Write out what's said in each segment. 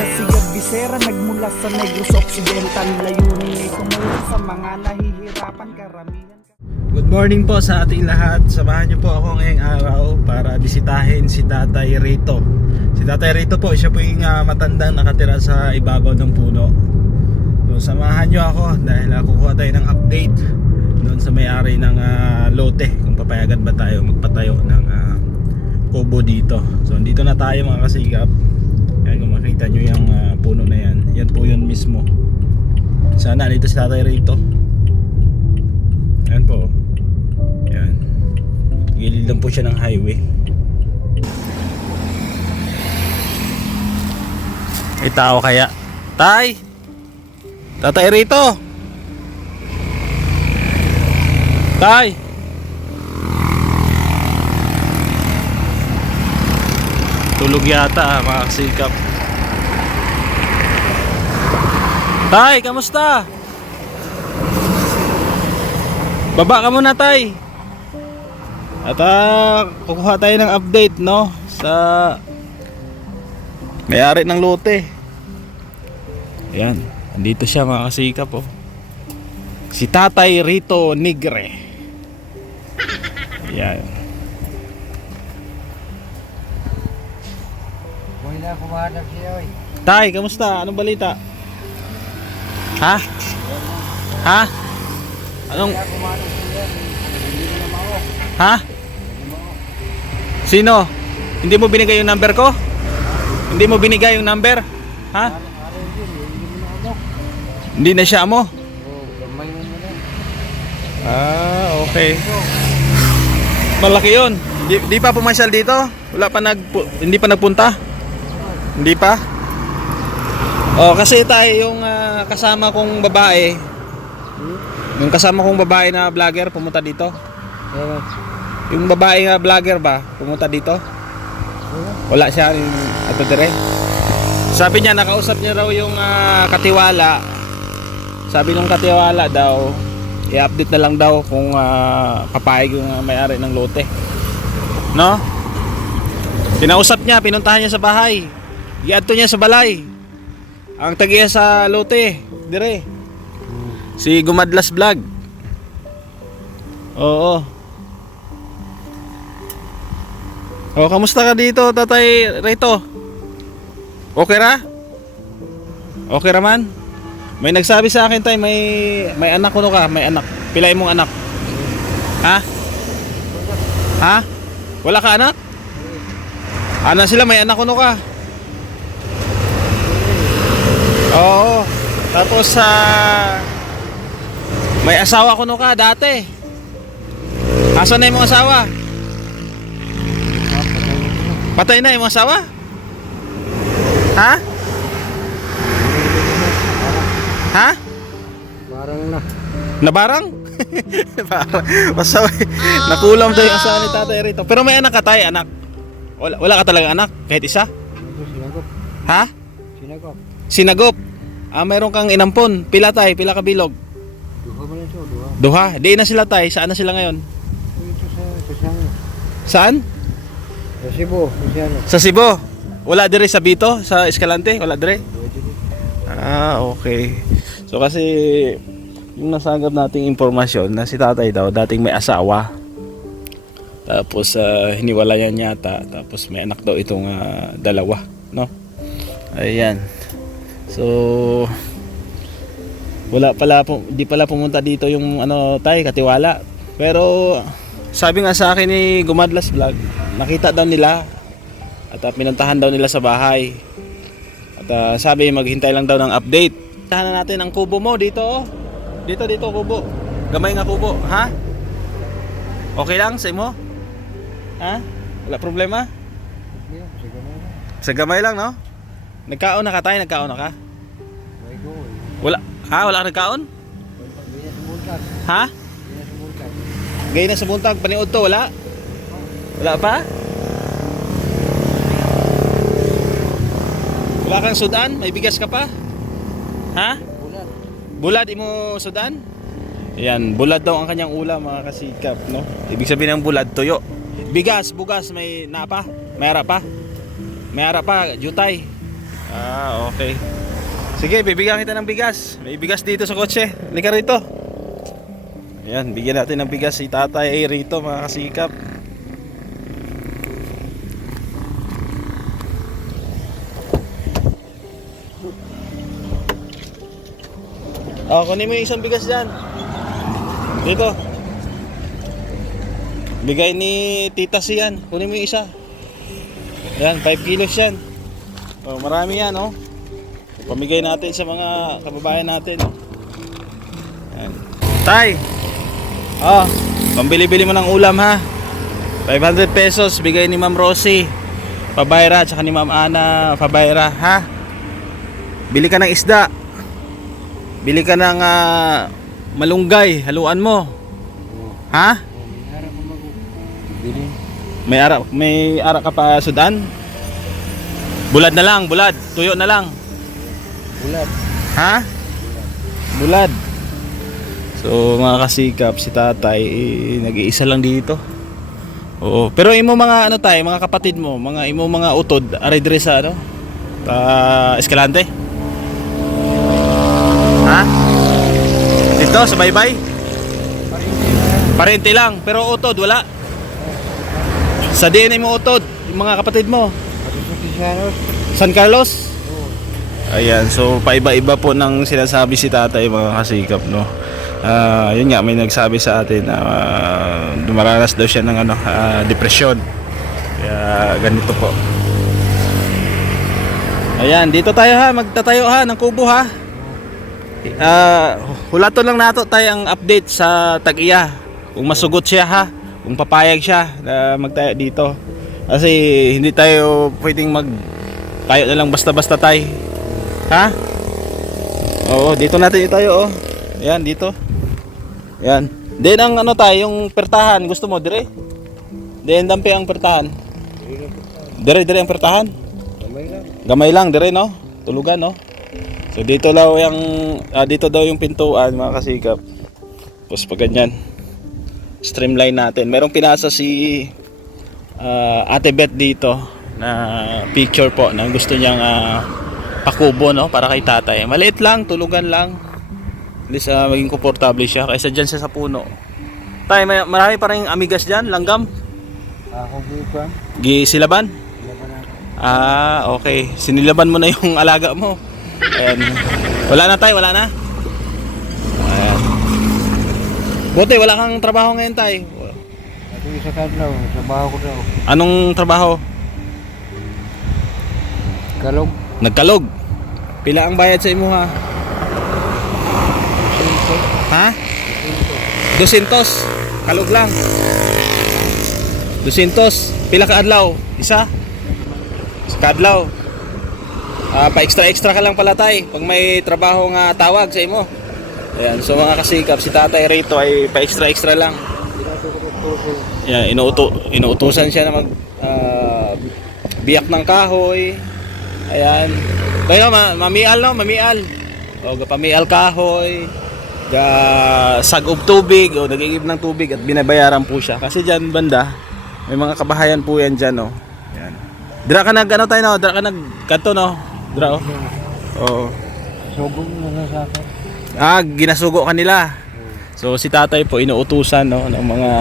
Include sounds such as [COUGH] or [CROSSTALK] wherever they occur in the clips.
siya si Visera Nagmula sa Negros Occidental Layunin ay tumulong sa mga nahihirapan karamihan Good morning po sa ating lahat. Samahan niyo po ako ngayong araw para bisitahin si Tatay Rito. Si Tatay Rito po, siya po yung uh, matandang nakatira sa ibabaw ng puno. So samahan niyo ako dahil uh, kukuha tayo ng update doon sa may-ari ng ah, lote kung papayagan ba tayo magpatayo ng ah, kubo dito. So dito na tayo mga kasigap. Makita niyo yung ah, puno na yan. Yan po yun mismo. Sana dito si Tatay Rito. Yan po. Yan. Gilid lang po siya ng highway. May tao kaya? Tay! Tatay rito! Tay! Tulog yata ah, mga kasikap. Tay, kamusta? Baba ka muna tay. At ah, kukuha tayo ng update no sa may-ari ng lote. Ayan, andito siya mga kasikap oh. Si Tatay Rito Nigre. Ayan. Huwag na kumahanap siya, oy. Tay, kamusta? Anong balita? Ha? Ha? Anong. Ha? Sino? Hindi mo binigay yung number ko? Hindi mo binigay yung number? Ha? Hindi na siya mo? Ah, okay. Malaki yun. Di, di pa pumasyal dito? Wala pa nag hindi pa nagpunta? Hindi pa? Oh, kasi tayo yung kasama kong babae. Yung kasama kong babae na vlogger pumunta dito. Yung babae nga vlogger ba pumunta dito? Wala siya ato dire. Sabi niya nakausap niya raw yung ah, katiwala. Sabi nung katiwala daw i-update na lang daw kung ah, papayag yung ah, may-ari ng lote. No? Pinausap niya, pinuntahan niya sa bahay. Giadto niya sa balay. Ang tagiya sa lote, dire. Si Gumadlas Vlog. Oo. Oh, kamusta ka dito, Tatay Rito? Okay ra? Okay ra man? May nagsabi sa akin tay, may may anak kuno ka, may anak. Pilay mong anak. Ha? Ha? Wala ka anak? Ana sila may anak kuno ka. Oo. Tapos sa may asawa kuno ka dati. Asan na yung mga asawa? Patay na yung mga asawa? Ha? Ha? Parang na. Nabarang? [LAUGHS] Parang, basta nakulam daw yung asawa ni tatay rito. Pero may anak ka tayo, anak. Wala, wala ka talaga anak, kahit isa? Sinagop. Ha? Sinagop. Sinagop. Ah, mayroon kang inampon. Pila tay, pila ka bilog. Duha mo na ito, duha. Duha. Di na sila tay. Saan na sila ngayon? Ito sa, sa siyang, Saan? sa Cebu, sa Cebu. Wala dire sa Bito, sa Escalante, wala dire. Ah, okay. So kasi yung nasagap nating impormasyon na si tatay daw dating may asawa. Tapos uh, hiniwalayan yata. Tapos may anak daw itong ah, dalawa, no? Ayan. So wala pala pu- di pala pumunta dito yung ano tay katiwala. Pero sabi nga sa akin ni Gumadlas Vlog, nakita daw nila at uh, pinuntahan daw nila sa bahay. At ah, sabi maghintay lang daw ng update. Tahanan natin ang kubo mo dito. oh. Dito dito kubo. Gamay nga kubo, ha? Okay lang sa imo? Ha? Wala problema? Hindi, mo. Sa gamay lang, no? Nagkaon na ka tayo, nagkaon na ka? Wala. Ha? Wala ka nagkaon? Ha? Gay na sa buntag, paniod to, wala? Wala pa? Wala kang sudan? May bigas ka pa? Ha? Bulan. Bulad imo sudan? Yan, bulad daw ang kanyang ulam mga kasikap, no? Ibig sabihin ng bulad, tuyo. Bigas, bugas, may napa, may ara pa. May ara pa, jutay. Ah, okay. Sige, bibigyan kita ng bigas. May bigas dito sa kotse. Halika rito. Ayan, bigyan natin ng bigas si tatay rito mga kasikap. Oh, kunin mo yung isang bigas dyan. Dito. Bigay ni Tita si yan. Kunin mo yung isa. Yan, 5 kilos yan. Oh, marami yan, oh. Pamigay natin sa mga kababayan natin. Yan. Tay! Oh, pambili-bili mo ng ulam ha. 500 pesos bigay ni Ma'am Rosie. Pabayra at saka ni Ma'am Ana Pabayra ha. Bili ka ng isda. Bili ka ng ah, malunggay, haluan mo. Ha? May ara may ara ka pa sudan? Bulad na lang, bulad. Tuyo na lang. Ulat. Ha? Bulad. So mga kasikap, si tatay eh, nag-iisa lang dito. Oo. Pero imo mga ano tayo, mga kapatid mo, mga imo mga utod, aray dire sa ano? Ta Escalante? Ha? Dito sa baybay? Parente lang, pero utod wala. Sa DNA mo utod, yung mga kapatid mo. San Carlos? Ayan, so paiba-iba po ng sinasabi si tatay mga kasikap, no. Ah, yun nga may nagsabi sa atin na ah, dumaranas daw siya ng ano, ah, depresyon. Kaya ganito po. Ayan, dito tayo ha, magtatayo ha ng kubo ha. Ah, hulaton lang nato tayo ang update sa Tag-iya. Kung masugot siya ha, kung papayag siya na magtayo dito. Kasi hindi tayo pwedeng mag tayo na lang basta-basta tayo. Ha? Oo, dito natin itayo oh. Ayan, dito. Ayan. Then ang ano tayo, yung pertahan, gusto mo dire? Then dampi ang pertahan. Dire dire ang pertahan. Kamay lang. Gamay lang dire no. Tulugan no. So dito daw yung ah, dito daw yung pintuan mga kasikap. Tapos pag ganyan. Streamline natin. Merong pinasa si ah, Ate Beth dito na picture po na gusto niyang ah, pakubo no para kay tatay. Maliit lang, tulugan lang. At least ah, maging komportable siya kaysa dyan siya sa puno. Tay, may, marami pa rin amigas dyan, langgam. Ako bukan. Gisilaban. Laban ako. Ah, okay. Sinilaban mo na yung [LAUGHS] alaga mo. Ayan. Wala na tayo, wala na. Ayan. Buti, wala kang trabaho ngayon tay. Ako isa kadlaw. Sa baho ko daw. Anong trabaho? Kalog. Nagkalog. Pila ang bayad sa imo ha? Ha? 200. Kalog lang. 200. Pila ka adlaw? Isa? Isa ka adlaw. Ah, pa extra extra ka lang pala tay pag may trabaho nga tawag sa imo. Ayan, so mga kasikap si Tatay rito ay pa extra extra lang. Yan, inuuto, inuutusan siya na mag ah, biyak ng kahoy. Ayan. Kaya ma mamial no, mamial. O gapamial kahoy. Ga sagob tubig o nagigib ng tubig at binabayaran po siya. Kasi diyan banda may mga kabahayan po yan diyan no. Yan. Dira ka nag ano tayo no, dira ka nag kanto no. Dira oh. Oo. Sugong na sa. Ah, ginasugo kanila. So si tatay po inuutusan no ng mga.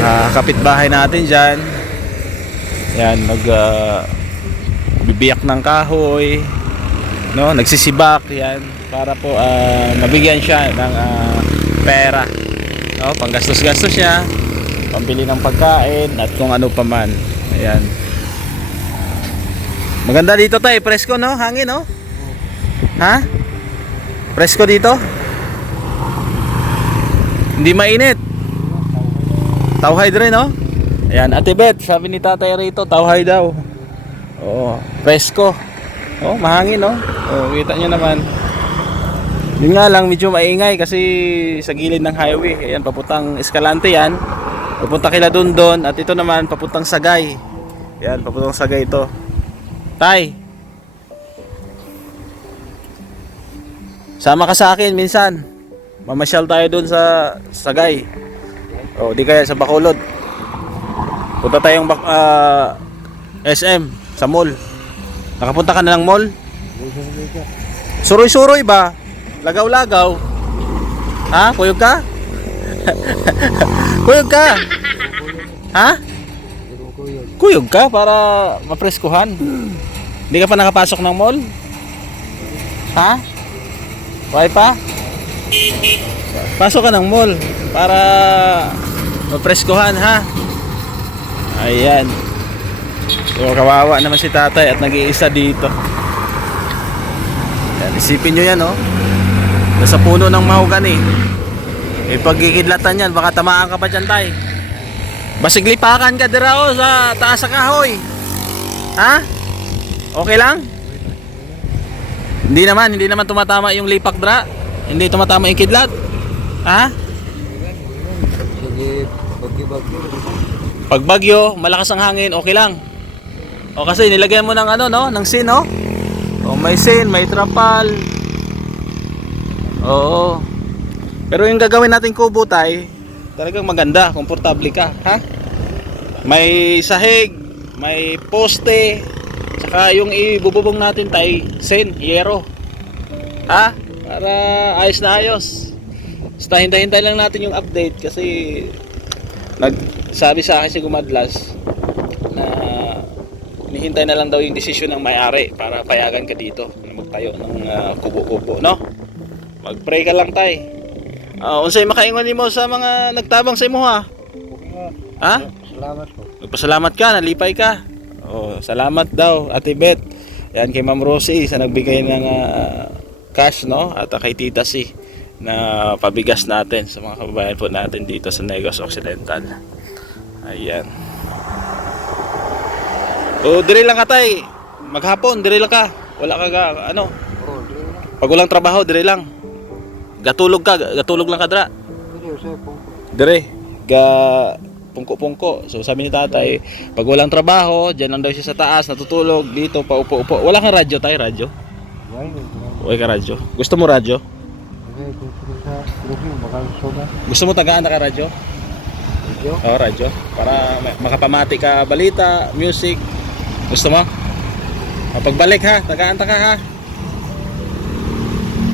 Ah, kapitbahay natin dyan. Yan, mag ah, bibiyak ng kahoy. No, nagsisibak yan para po ah, mabigyan siya ng ah, pera. No, panggastos-gastos siya, pambili ng pagkain at kung ano pa man. Ayan. Maganda dito tayo, presko no, hangin no? Ha? Presko dito? Hindi mainit. Tauhay din no? Ayan, Ate Beth, sabi ni tatay rito, tauhay daw. Oo, presko. Oh, mahangin no? Oh, kita nyo naman. Yun nga lang, medyo maingay kasi sa gilid ng highway. Ayan, papuntang Escalante yan. Papunta kila Dundon at ito naman papuntang Sagay. Ayan, papuntang Sagay ito. Tay. Sama ka sa akin minsan. Mamasyal tayo dun sa Sagay. O, di kaya sa Bacolod. Punta tayong bak ah, SM sa mall. Nakapunta ka na ng mall? Suroy-suroy ba? Lagaw-lagaw? Ha? Kuyog ka? [LAUGHS] Kuyog ka? Ha? Kuyog ka para mapreskuhan. Hindi ka pa nakapasok ng mall? Ha? Why pa? Pasok ka ng mall para mapreskuhan ha. Ayan. So kawawa naman si tatay at nag-iisa dito. Yan, isipin nyo yan oh. Nasa puno ng mahogani. Eh pagkikidlatan yan, baka tamaan ka pa dyan tay. Basig lipakan ka dira oh, sa taas sa kahoy. Ha? Okay lang? Hindi naman, hindi naman tumatama yung lipak dra. Hindi tumatama yung kidlat. Ha? Pag bagyo, malakas ang hangin, okay lang. O kasi nilagyan mo ng ano no, ng sin no? O may sin, may trapal. Oo. Pero yung gagawin natin kubo tay, talagang maganda, komportable ka, ha? May sahig, may poste, saka yung ibububong natin tay, sin, yero. Ha? Para ayos na ayos. Basta hintay-hintay lang natin yung update kasi nagsabi sa akin si Gumadlas na hinihintay na lang daw yung desisyon ng may-ari para payagan ka dito na magtayo ng ah, kubo-kubo, no? Mag-pray ka lang, tay. Ah, unsay makaingon nimo sa mga nagtabang sa imo ha? Ha? Salamat po. Magpasalamat ka, nalipay ka. Oh, salamat daw, Ate Beth. Yan kay Ma'am Rosie sa nagbigay ng ah, cash, no? At ah, kay Tita C na pabigas natin sa mga kababayan po natin dito sa Negros Occidental. Ayan. O, dire lang ka tay. Maghapon, dire lang ka. Wala ka ga, ano. Oh. Pag walang trabaho, dire lang. Gatulog ka, gatulog lang ka dra. Dire, ga pungko-pungko. So sabi ni tatay, pag walang trabaho, diyan lang daw siya sa taas, natutulog dito, paupo-upo. Wala kang radyo tay, radyo. Why? Uy ka radyo. Gusto mo radyo? Okay, gusto ko sa Luhi, baka soda. Gusto mo tagaan na ka radyo? Medyo. Oo, radyo. Para ma- makapamati ka balita, music. Gusto mo? Ah, Pagbalik ha, tagaan ta ka ha.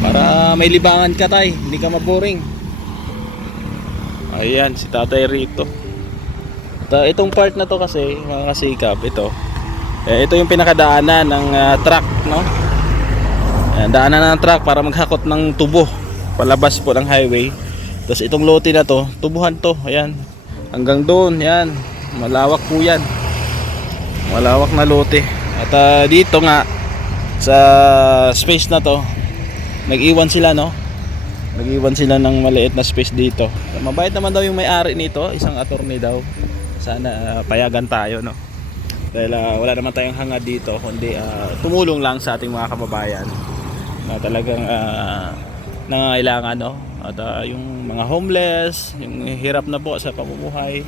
Para may libangan ka tay, hindi ka maboring. Ayan, si Tatay Rito. Uh, itong part na to kasi, mga kasikap, ito. Eh, ito yung pinakadaanan ng ah, truck, no? Ayan, daanan ng truck para maghakot ng tubo palabas po ng highway. Tapos itong lote na to, tubuhan to, ayan. Hanggang doon, yan. Malawak po yan. Malawak na lote. At ah, dito nga, sa space na to, nag-iwan sila, no? Nag-iwan sila ng maliit na space dito. Mabait naman daw yung may-ari nito, isang attorney daw. Sana ah, payagan tayo, no? Dahil ah, wala naman tayong hangad dito, kundi ah, tumulong lang sa ating mga kababayan na talagang ah, nangangailangan, no? At ah, yung mga homeless, yung hirap na po sa pamumuhay,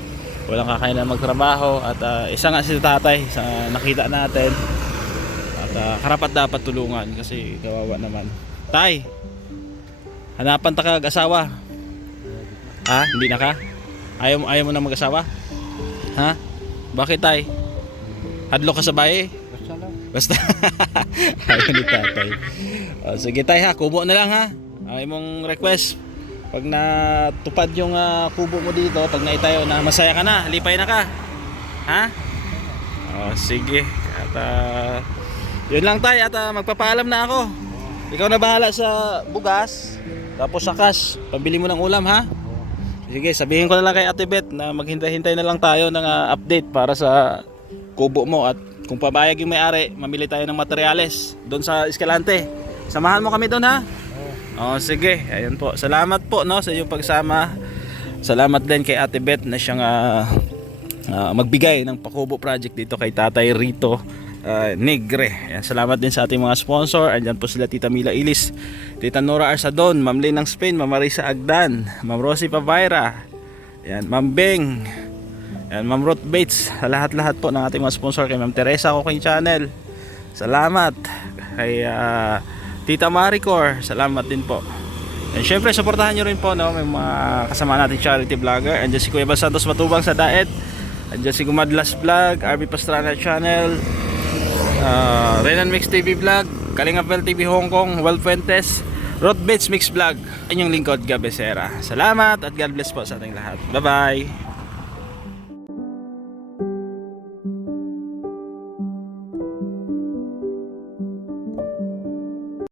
walang kakayanan magtrabaho at ah, isa nga si tatay sa nakita natin at ah, karapat dapat tulungan kasi kawawa naman. Tay, hanapan ta kag asawa. Ha? Hindi na ka? Ayaw, ayaw mo na mag-asawa? Ha? Bakit tay? Hadlo ka sa bahay? Basta [LAUGHS] ayaw ni tatay. O, sige tay ha, kubo na lang ha. Ang imong request. Pag natupad yung ah, kubo mo dito, pag naitayo na masaya ka na, lipay na ka. Ha? O, sige. At ah, yun lang tay at ah, magpapaalam na ako. Ikaw na bahala sa bugas, tapos sa cash. Pabili mo ng ulam ha. Sige, sabihin ko na lang kay Ate Beth na maghintay-hintay na lang tayo ng ah, update para sa kubo mo at kung pabayag yung may-ari, mamili tayo ng materyales doon sa Escalante. Samahan mo kami doon ha. Oh, sige. Ayun po. Salamat po no sa iyong pagsama. Salamat din kay Ate Beth na siyang ah, ah, magbigay ng Pakubo project dito kay Tatay Rito ah, Negre. Ayan, salamat din sa ating mga sponsor. Andyan po sila Tita Mila Ilis, Tita Nora Arsadon, Ma'am Lynn ng Spain, Ma'am Marisa Agdan, Ma'am Rosie Pavaira, Ayan, Ma'am Beng, Ayan, Ma'am Ruth Bates, sa lahat-lahat po ng ating mga sponsor kay Ma'am Teresa Cooking Channel. Salamat kay ah, Tita Maricor, salamat din po. And syempre, supportahan nyo rin po, no? May mga kasama natin charity vlogger. Andiyan si Kuya Bal Santos Matubang sa Daet. Andiyan si Gumadlas Vlog, RB Pastrana Channel. uh, Renan Mix TV Vlog, Kalingapel TV Hong Kong, Well Fuentes, Road Mix Vlog. Inyong lingkod, Gabesera. Salamat at God bless po sa ating lahat. Bye-bye!